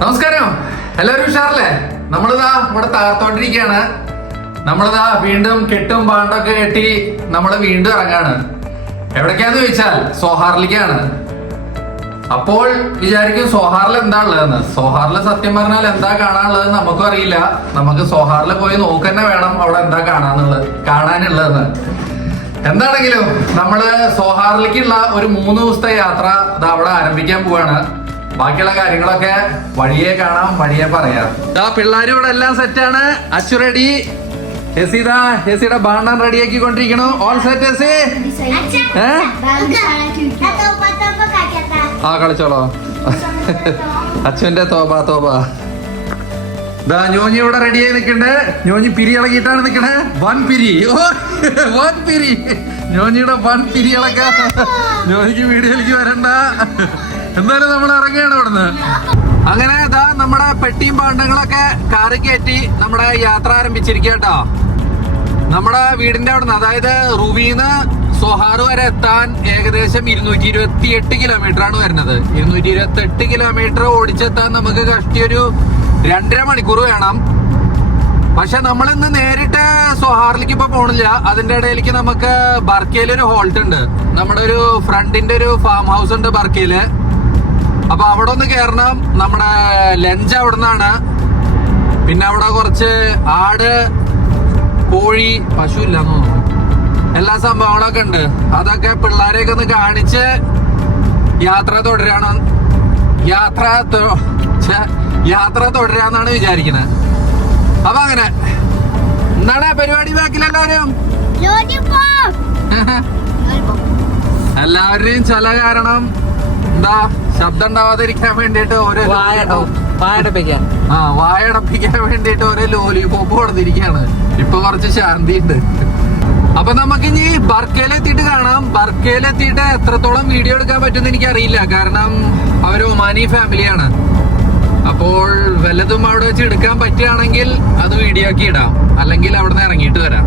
നമസ്കാരം, എല്ലാവരും ഉഷാറല്ലേ? നമ്മളിതാ ഇവിടെ തകർത്തോണ്ടിരിക്കുകയാണ്. നമ്മളിതാ വീണ്ടും കെട്ടും പാണ്ടൊക്കെ കെട്ടി നമ്മള് വീണ്ടും ഇറങ്ങാണ്. എവിടേക്കാന്ന് ചോദിച്ചാൽ സോഹാറിലേക്കാണ്. അപ്പോൾ വിചാരിക്കും സോഹാറിൽ എന്താ ഉള്ളതെന്ന്. സോഹാറിൽ സത്യം പറഞ്ഞാൽ എന്താ കാണാനുള്ളത് നമുക്കും അറിയില്ല. നമുക്ക് സോഹാറിൽ പോയി നോക്കന്നെ വേണം അവിടെ എന്താ കാണാനുള്ളതെന്ന്. എന്താണെങ്കിലും നമ്മള് സോഹാറിലേക്കുള്ള ഒരു 3 ദിവസത്തെ യാത്ര അവിടെ ആരംഭിക്കാൻ പോവാണ്. ബാക്കിയുള്ള കാര്യങ്ങളൊക്കെ വഴിയെ കാണാം, വഴിയെ പറയാം. പിള്ളേരും ഇവിടെ എല്ലാം സെറ്റാണ്. അച്ചു റെഡി, ഹെസിയുടെ ബാണ്ണൻ റെഡി ആക്കിക്കൊണ്ടിരിക്കണു. ഓൾ സെറ്റ് ഹെസി? ആ കളിച്ചോളോ. അച്ഛന്റെ തോബ. ഞോഞ്ഞി ഇവിടെ റെഡിയായി നിക്കണ്ടേ. ഞോഞ്ഞി പിരി ഇളകിയിട്ടാണ് നിക്കണേ. വൻ പിരി. ഞോഞ്ഞിയുടെ വൻ പിരി ഇളക്കാ. ഞോഞ്ഞിക്ക് വീഡിയോയിലേക്ക് വരണ്ട. എന്തായാലും നമ്മൾ ഇറങ്ങിയാണ് ഇവിടുന്ന്. അങ്ങനെ ഇതാ നമ്മുടെ പെട്ടിയും പാണ്ടങ്ങളൊക്കെ കാറി കയറ്റി നമ്മുടെ യാത്ര ആരംഭിച്ചിരിക്കുക കേട്ടോ. നമ്മുടെ വീടിന്റെ അവിടുന്ന്, അതായത് റുവിന്ന് സോഹാർ വരെ എത്താൻ ഏകദേശം 228 കിലോമീറ്റർ ആണ് വരുന്നത്. 228 കിലോമീറ്റർ ഓടിച്ചെത്താൻ നമുക്ക് കഷ്ടി ഒരു 2.5 മണിക്കൂർ വേണം. പക്ഷെ നമ്മൾ ഇന്ന് നേരിട്ട് സോഹാറിലേക്ക് ഇപ്പൊ പോണില്ല. അതിന്റെ ഇടയിലേക്ക് നമുക്ക് ബർക്കയില് ഒരു ഹോൾട്ട് ഉണ്ട്. നമ്മുടെ ഒരു ഫ്രണ്ടിന്റെ ഒരു ഫാം ഹൗസ് ഉണ്ട് ബർക്കയില്. അപ്പൊ അവിടെ ഒന്ന് കയറണം. നമ്മുടെ ലഞ്ച് അവിടെ നിന്നാണ്. പിന്നെ അവിടെ കുറച്ച് ആട്, കോഴി, പശു ഇല്ലാന്ന് തോന്നുന്നു, എല്ലാ സംഭവങ്ങളൊക്കെ ഉണ്ട്. അതൊക്കെ പിള്ളേരെയൊക്കെ ഒന്ന് കാണിച്ച് യാത്ര തുടരാന്നാണ് വിചാരിക്കുന്നത്. അപ്പൊ അങ്ങനെ എന്താണ് പരിപാടി? ബാക്കിലെല്ലാവരും എല്ലാവരുടെയും ചില കാരണം എന്താ ശബ്ദം ഉണ്ടാവാതിരിക്കാൻ വേണ്ടിട്ട് വായടപ്പിക്കാൻ വേണ്ടിട്ട് ഓരോ ലോലിപോപ്പ് കൊടുത്തിരിക്കുകയാണ്. ഇപ്പൊ കുറച്ച് ശാന്തി ഉണ്ട്. അപ്പൊ നമുക്കിനി ബർക്കയിലെത്തിയിട്ട് കാണാം. ബർക്കയിലെത്തിയിട്ട് എത്രത്തോളം വീഡിയോ എടുക്കാൻ പറ്റുമെന്ന് എനിക്കറിയില്ല. കാരണം അവർ ഒമാനി ഫാമിലിയാണ്. അപ്പോൾ വല്ലതും അവിടെ വെച്ച് എടുക്കാൻ പറ്റുകയാണെങ്കിൽ അത് വീഡിയോ ആക്കി ഇടാം, അല്ലെങ്കിൽ അവിടെ നിന്ന് ഇറങ്ങിയിട്ട് വരാം.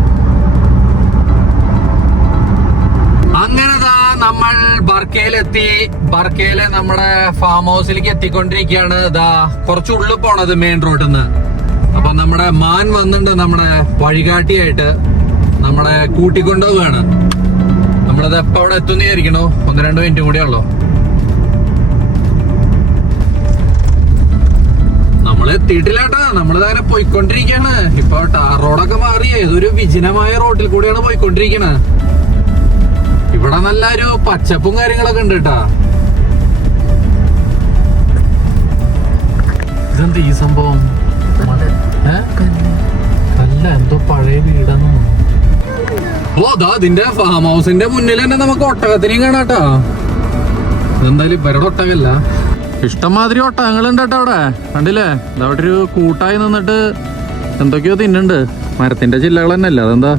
അങ്ങനെതാ നമ്മൾ ബർക്കയിലെത്തി. ബർക്കയിലെ നമ്മുടെ ഫാം ഹൗസിലേക്ക് എത്തിക്കൊണ്ടിരിക്കുകയാണ്. ഇതാ കുറച്ച് ഉള്ളിൽ പോണത് മെയിൻ റോഡിൽ നിന്ന്. അപ്പൊ നമ്മുടെ മാൻ വന്നിട്ടുണ്ട്, നമ്മുടെ വഴികാട്ടിയായിട്ട് നമ്മളെ കൂട്ടിക്കൊണ്ടുപോവുകയാണ്. നമ്മളത് എപ്പോ അവിടെ എത്തുന്ന വിചാരിക്കണോ? 1-2 മിനിറ്റും കൂടെ ഉള്ളു. നമ്മള് എത്തിയിട്ടില്ല കേട്ടോ. നമ്മളിതങ്ങനെ പോയിക്കൊണ്ടിരിക്കുകയാണ്. ഇപ്പൊ ടാർ റോഡൊക്കെ മാറി ഏതൊരു വിജനമായ റോഡിൽ കൂടെയാണ് പോയിക്കൊണ്ടിരിക്കണത്. ഇവിടെ നല്ലൊരു പച്ചപ്പും കാര്യങ്ങളൊക്കെ ഉണ്ട് കേട്ടാ. ഇതെന്ത് ഈ സംഭവം? അല്ല, എന്തോ പഴയ വീടാന്ന്. ഓ ദാ ഇതിന്റെ ഫാം ഹൗസിന്റെ മുന്നിൽ തന്നെ നമുക്ക് ഒട്ടകത്തിനെയും കാണാട്ടാ. ഇതെന്തായാലും ഇവരുടെ ഒട്ടകല്ല, ഇഷ്ടംമാതിരി ഒട്ടകങ്ങളുണ്ട് കേട്ടോ അവിടെ. കണ്ടില്ലേ? അവിടെ ഒരു കൂട്ടായി നിന്നിട്ട് എന്തൊക്കെയോ തിന്നുണ്ട്. മരത്തിന്റെ ചില്ലകൾ തന്നെ അല്ല, അതെന്താ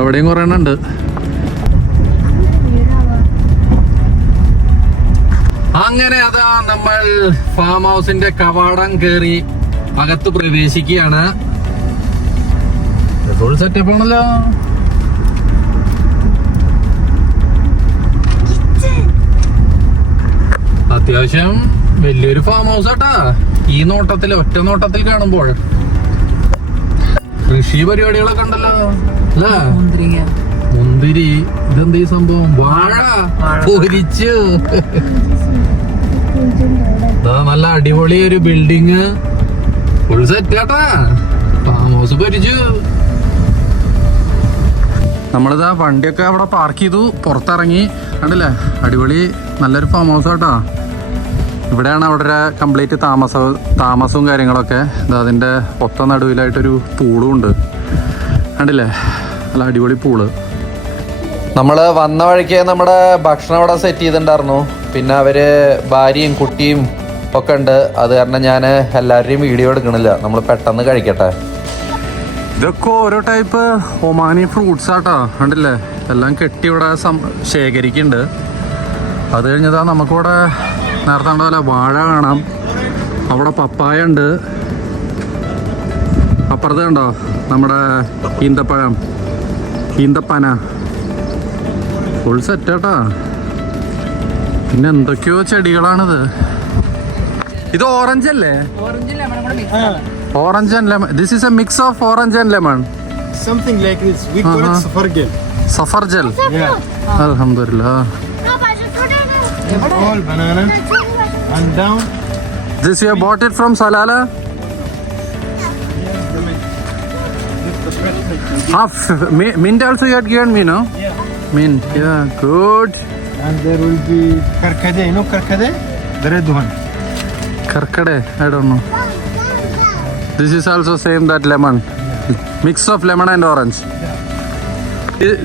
അവിടെയും കുറെ ഉണ്ട്. അങ്ങനെ അതാ നമ്മൾ ഫാം ഹൗസിന്റെ കവാടം കയറി അകത്ത് പ്രവേശിക്കുകയാണ്. ഫുൾ സെറ്റപ്പ് ആണല്ലോ. അത്യാവശ്യം വലിയൊരു ഫാം ഹൗസ് ആട്ടാ. ഈ നോട്ടത്തിൽ, ഒറ്റ നോട്ടത്തിൽ കാണുമ്പോൾ കൃഷി പരിപാടികളൊക്കെ ഉണ്ടല്ലോ അല്ലേ? മുന്തിരി. ഇതെന്താ ഈ സംഭവം? വാഴ പൊരിച്ചു. നല്ല അടിപൊളി ഒരു ബിൽഡിങ്, ഫുൾ സെറ്റ് ആട്ടാ. ഫാം ഹൗസ് പൊരിച്ചു. നമ്മളിതാ വണ്ടിയൊക്കെ അവിടെ പാർക്ക് ചെയ്തു, പുറത്തിറങ്ങി. കണ്ടില്ലേ? അടിപൊളി നല്ലൊരു ഫാം ഹൗസ് ആട്ടാ. ഇവിടെയാണ് അവിടെ കംപ്ലീറ്റ് താമസവും കാര്യങ്ങളൊക്കെ. അതിൻ്റെ ഒത്ത നടുവിലായിട്ടൊരു പൂളും ഉണ്ട്. കണ്ടില്ലേ? നല്ല അടിപൊളി പൂള്. നമ്മൾ വന്ന വഴിക്ക് നമ്മുടെ ഭക്ഷണം അവിടെ സെറ്റ് ചെയ്തിട്ടുണ്ടായിരുന്നു. പിന്നെ അവര് ഭാര്യയും കുട്ടിയും ഒക്കെ ഉണ്ട്. അത് കാരണം ഞാൻ എല്ലാവരുടെയും വീഡിയോ എടുക്കണില്ല. നമ്മൾ പെട്ടെന്ന് കഴിക്കട്ടെ. ഇതൊക്കെ ഓരോ ടൈപ്പ് ഒമാനി ഫ്രൂട്ട്സ് ആട്ടോ. കണ്ടില്ലേ? എല്ലാം കെട്ടി ഇവിടെ ശേഖരിക്കുന്നുണ്ട്. അത് കഴിഞ്ഞതാ നമുക്കിവിടെ നേരത്തെ ഉണ്ടല്ലോ വാഴ കാണാം. അവിടെ പപ്പായ ഉണ്ട്. അപ്പുറത്ത് കണ്ടോ നമ്മുടെ ഈന്തപ്പഴം, ഈന്തപ്പന. ഫുൾ സെറ്റാട്ടാ. പിന്നെ എന്തൊക്കെയോ ചെടികളാണിത്. ഇത് ഓറഞ്ച് അല്ലേ? ഓറഞ്ച് ലെമൺ കൂടെ മിക്സ് ആണ്. Orange and lemon. This is A mix of orange and lemon. Something like this. We call it safargel. സഫർജൽ. Yeah. അൽഹംദുലില്ലാഹ്. All banana and down. This you have bought it from Salala? Mint also you had given me, no? Yeah. Mint, yeah, good. And there will be karkade. You know karkade? The red one. Karkade, I don't know. This is also same that lemon. Mix of lemon and orange.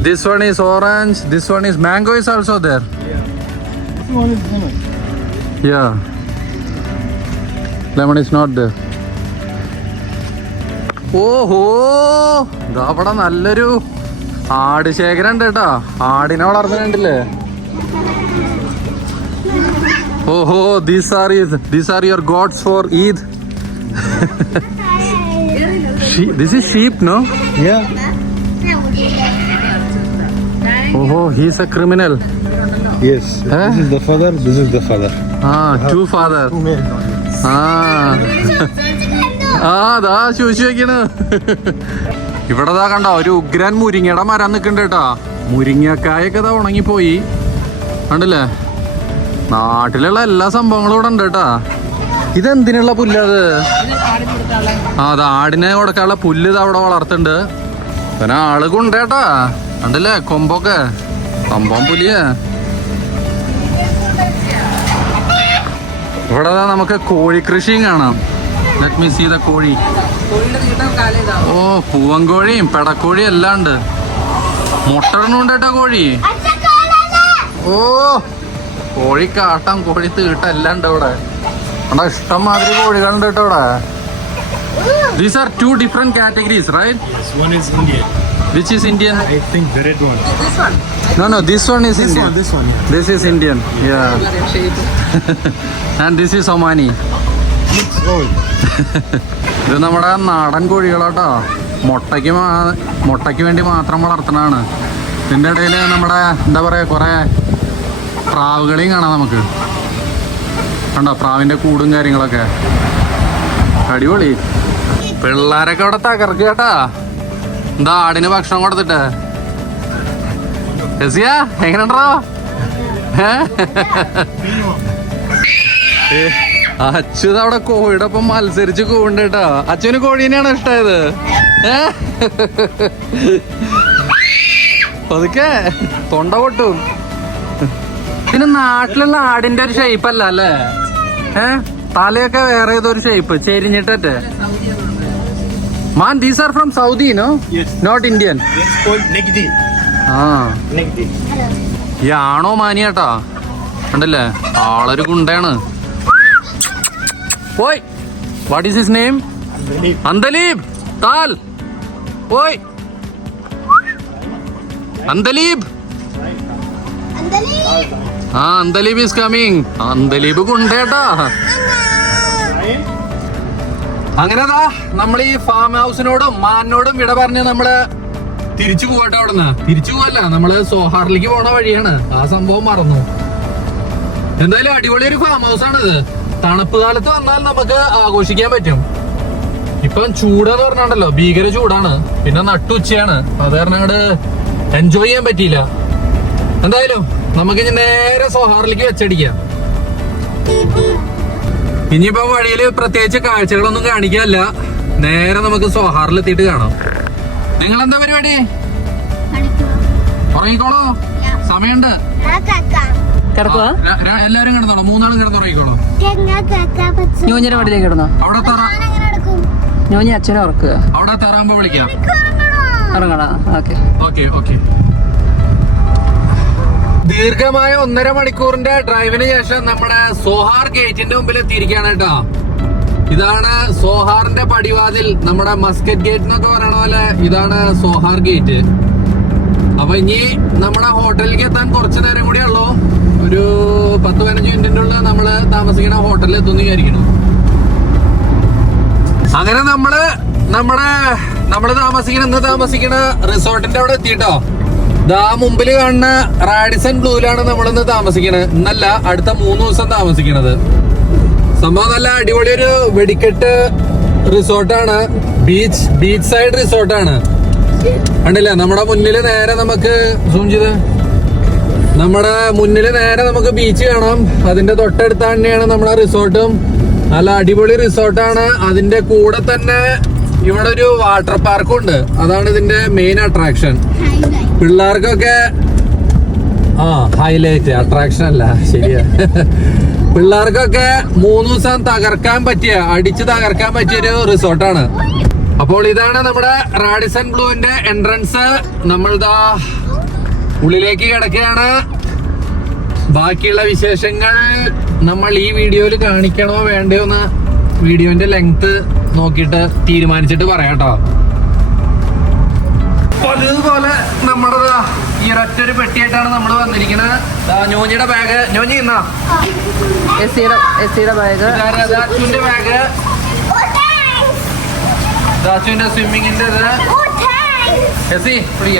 This one is orange, this one is mango is also there. This one is lemon. Yeah. Lemon is not there. ഓഹോ, ഇതാ അവിടെ നല്ലൊരു ആട് ശേഖരം ഉണ്ട് കേട്ടോ. ആടിനെ വളർത്തുന്നുണ്ടല്ലേ. ഓഹോ, these are your gods for Eid. This is sheep, no? Yeah. Oh, he's a criminal. Yes. Huh? This is the father. This is the father. Two father. Two male only. ദാ ശൂശി വെക്കണ്. ഇവിടെ ദാ കണ്ടോ ഒരു ഉഗ്രൻ മുരിങ്ങയുടെ മരം നിൽക്കണ്ട കേട്ടാ. മുരിങ്ങക്കായൊക്കെ ദാ ഉണങ്ങിപ്പോയി കണ്ടില്ലേ. നാട്ടിലുള്ള എല്ലാ സംഭവങ്ങളും ഇവിടെ ഉണ്ട് കേട്ടാ. ഇതെന്തിനുള്ള പുല്ലത്? അത് ആടിനെ കൊടുക്കാനുള്ള പുല്ല് ഇത് അവിടെ വളർത്തുന്നുണ്ട്. പിന്നെ ആള് കൊണ്ടേട്ടാ കണ്ടില്ലേ കൊമ്പൊക്കെ. സംഭവം പുലിയ. ഇവിടെ നമുക്ക് കോഴിക്കൃഷിയും കാണാം. ലെറ്റ് മീ സീ ദ കോഴി. കോഴിയുടെ നീളം കാലം ഇതാ. ഓ, പൂവൻകോഴിയും പെടക്കോഴിയും എല്ലാം ഉണ്ട്. മുട്ടടണുണ്ട് കേട്ടോ കോഴി. ഓ, കോഴി കാട്ടം കോഴി തീട്ട എല്ലാം ഉണ്ട് ഇവിടെ. അവിടെ ഇഷ്ടം മാതിരി കോഴികളുണ്ട് കേട്ടോ ഇവിടെ. These are two different categories, right? This one is Indian. Which is Indian? I think the red one. This one. No, this one is Indian. This one. Yeah. This is Indian. Yeah. shape. And this is Omani. Looks old. ഇത് നമ്മുടെ നാടൻ കോഴികളാട്ടോ. മുട്ടയ്ക്ക് വേണ്ടി മാത്രം വളർത്തണതാണ്. ഇതിൻ്റെ ഇടയിൽ നമ്മുടെ എന്താ പറയുക കുറേ പ്രാവുകളെയും കാണാം നമുക്ക്. കണ്ടോ പ്രാവിൻ്റെ കൂടും കാര്യങ്ങളൊക്കെ. അടിപൊളി. പിള്ളേരൊക്കെ അവിടെ തകർക്കുക കേട്ടാ. എന്താ ആടിന് ഭക്ഷണം കൊടുത്തിട്ട്. എങ്ങനെയുണ്ടോ? അച്ഛൻ അവിടെ കോഴിയുടെ ഒപ്പം മത്സരിച്ച് കൂണ്ട് കേട്ടോ. അച്ഛന് കോഴീനെയാണ് ഇഷ്ടമായത്. അതൊക്കെ തൊണ്ട പൊട്ടും. പിന്നെ നാട്ടിലുള്ള ആടിന്റെ ഒരു ഷേപ്പ് അല്ല അല്ലേ? തലയൊക്കെ വേറെ ഏതൊരു shape ചെരിഞ്ഞിട്ടേ. Man, these are from Saudi, no? Yes. Not Indian. It's called Negdi. Negdi. ഈ ആണോ മാനിയാട്ടാ കണ്ടല്ലേ. ആളൊരു ഗുണ്ടയാണ്. ഓയ്, വാട്ട് ഈസ് ഹിസ് നെയിം? അന്തലീബ്. താൽ ഓയ് അന്തലീബ്. അന്തലീബ് ഈസ് കമ്മിങ്. അന്തലീബ് ഗുണ്ടേട്ടാ. അങ്ങനെതാ നമ്മൾ ഈ ഫാം ഹൗസിനോടും മാനിനോടും വിട പറഞ്ഞ് നമ്മള് തിരിച്ചു പോകട്ടെ. അവിടുന്ന് തിരിച്ചു പോവല്ല, നമ്മള് സോഹാറിലേക്ക് പോണ വഴിയാണ്. ആ സംഭവം മറന്നു. എന്തായാലും അടിപൊളി ഒരു ഫാം ഹൗസ് ആണിത്. തണുപ്പ് കാലത്ത് വന്നാൽ നമുക്ക് ആഘോഷിക്കാൻ പറ്റും. ഇപ്പം ചൂടെന്ന് പറഞ്ഞാണ്ടല്ലോ ഭീകര ചൂടാണ്. പിന്നെ നട്ടുച്ചയാണ്. അത് കാരണം അങ്ങോട്ട് എൻജോയ് ചെയ്യാൻ പറ്റിയില്ല. എന്തായാലും നമുക്ക് ഇനി നേരെ സോഹാറിലേക്ക് വെച്ചടിക്കാം. ഇനിയിപ്പോ വഴിയില് പ്രത്യേകിച്ച് കാഴ്ചകളൊന്നും കാണിക്കാനല്ല. നേരെ നമുക്ക് സോഹാറിൽ എത്തിയിട്ട് കാണാം. നിങ്ങൾ എന്താ പരിപാടി? ഉറങ്ങിക്കോളൂ, സമയമുണ്ട്. കിടക്കുക. എല്ലാരും കിടന്നോളൂ. മൂന്നാളും കിടന്നുറങ്ങിക്കോളൂ. ഞൂഞ്ഞിന്റെ പടിയിലേക്ക് കിടന്നോ. അവിടെ ഞൂഞ്ഞി അച്ഛനെ ഉറക്കുക. അവിടെ തറാകുമ്പോ വിളിക്കാം. ഇറങ്ങണ. Okay okay okay. ദീർഘമായ 1.5 മണിക്കൂറിന്റെ ഡ്രൈവിന് ശേഷം നമ്മുടെ സോഹാർ ഗേറ്റിന്റെ മുമ്പിൽ എത്തിയിരിക്കുകയാണ് കേട്ടോ. ഇതാണ് സോഹാറിന്റെ പടിവാതിൽ. നമ്മുടെ മസ്കറ്റ് ഗേറ്റ് എന്നൊക്കെ പറയണ പോലെ ഇതാണ് സോഹാർ ഗേറ്റ്. അപ്പൊ ഇനി നമ്മുടെ ഹോട്ടലിലേക്ക് എത്താൻ കുറച്ചു നേരം കൂടി ഉള്ളൂ. ഒരു 10-15 മിനിറ്റിന്റെ ഉള്ളിൽ നമ്മള് താമസിക്കുന്ന ഹോട്ടലിൽ എത്തുന്ന വിചാരിക്കണം. അങ്ങനെ നമ്മള് താമസിക്കുന്ന റിസോർട്ടിന്റെ അവിടെ എത്തിയിട്ടോ. ദാ മുമ്പിൽ കാണുന്ന റാഡിസൺ ബ്ലൂവിലാണ് നമ്മളിന്ന് താമസിക്കണത്. ഇന്നല്ല, അടുത്ത 3 ദിവസം താമസിക്കണത്. സംഭവം നല്ല അടിപൊളി ഒരു വെടിക്കെട്ട് റിസോർട്ടാണ്. Beach side റിസോർട്ടാണ്. കണ്ടില്ലേ നമ്മുടെ മുന്നില് നേരെ നമുക്ക് സൂം ചെയ്ത് നമ്മുടെ മുന്നില് നേരെ നമുക്ക് ബീച്ച് കാണാം. അതിന്റെ തൊട്ടടുത്ത് തന്നെയാണ് നമ്മുടെ റിസോർട്ടും. നല്ല അടിപൊളി റിസോർട്ടാണ്. അതിന്റെ കൂടെ തന്നെ ഇവിടെ ഒരു വാട്ടർ പാർക്കും ഉണ്ട്. അതാണ് ഇതിന്റെ മെയിൻ അട്രാക്ഷൻ. പിള്ളേർക്കൊക്കെ ഹൈലൈറ്റ് അട്രാക്ഷൻ അല്ല, ശരിയാ. പിള്ളേർക്കൊക്കെ 3 ദിവസം അടിച്ച് തകർക്കാൻ പറ്റിയൊരു റിസോർട്ടാണ്. അപ്പോൾ ഇതാണ് നമ്മുടെ റാഡിസൺ ബ്ലൂവിന്റെ എൻട്രൻസ്. നമ്മളിതാ ഉള്ളിലേക്ക് കിടക്കുകയാണ്. ബാക്കിയുള്ള വിശേഷങ്ങൾ നമ്മൾ ഈ വീഡിയോയിൽ കാണിക്കണോ വേണ്ടയോ എന്ന് വീഡിയോന്റെ ലെങ്ത് നോക്കിയിട്ട് തീരുമാനിച്ചിട്ട് പറയാട്ടോ. അതുപോലെ നമ്മുടെ ഈ ഒരൊറ്റൊരു പെട്ടിയായിട്ടാണ് നമ്മൾ വന്നിരിക്കുന്നത്. ഞോഞ്ഞിയുടെ ബാഗ്, ഞോഞ്ഞി ഇന്നാ എസിയുടെ ബാഗ്, ദാച്ചുവിന്റെ ബാഗ്, ദാച്ചുവിന്റെ സ്വിമ്മിങ്ങിന്റെ ഇത്. എസി പിടിക്ക,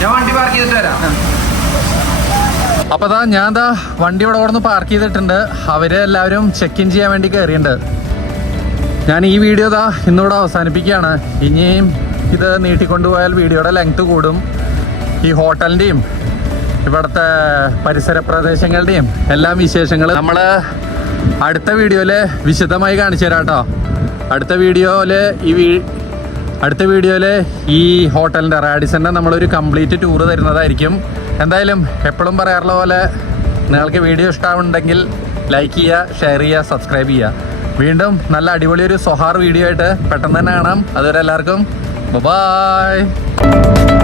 ഞാൻ വണ്ടി പാർക്ക് ചെയ്തിട്ട് വരാം. അപ്പൊ ഞാൻ വണ്ടി ഇവിടെ ഓടുന്ന് പാർക്ക് ചെയ്തിട്ടുണ്ട്. അവര് എല്ലാവരും ചെക്ക് ഇൻ ചെയ്യാൻ വേണ്ടി കയറിയിട്ടുണ്ട്. ഞാൻ ഈ വീഡിയോ ഇന്നിവിടെ അവസാനിപ്പിക്കുകയാണ്. ഇനിയും ഇത് നീട്ടിക്കൊണ്ടുപോയാൽ വീഡിയോയുടെ ലെങ്ത് കൂടും. ഈ ഹോട്ടലിന്റെയും ഇവിടുത്തെ പരിസര പ്രദേശങ്ങളുടെയും എല്ലാം വിശേഷങ്ങൾ നമ്മൾ അടുത്ത വീഡിയോയില് വിശദമായി കാണിച്ചു തരാം കേട്ടോ. അടുത്ത വീഡിയോയില് ഈ ഹോട്ടലിന്റെ റാഡിസന്റെ നമ്മളൊരു കംപ്ലീറ്റ് ടൂർ തരുന്നതായിരിക്കും. എന്തായാലും എപ്പോഴും പറയാറുള്ള പോലെ നിങ്ങൾക്ക് വീഡിയോ ഇഷ്ടമാവുന്നുണ്ടെങ്കിൽ ലൈക്ക് ചെയ്യുക, ഷെയർ ചെയ്യുക, സബ്സ്ക്രൈബ് ചെയ്യുക. വീണ്ടും നല്ല അടിപൊളി ഒരു സൊഹാർ വീഡിയോ ആയിട്ട് പെട്ടെന്ന് തന്നെ കാണാം. അതുവരെ എല്ലാവർക്കും ബൈ.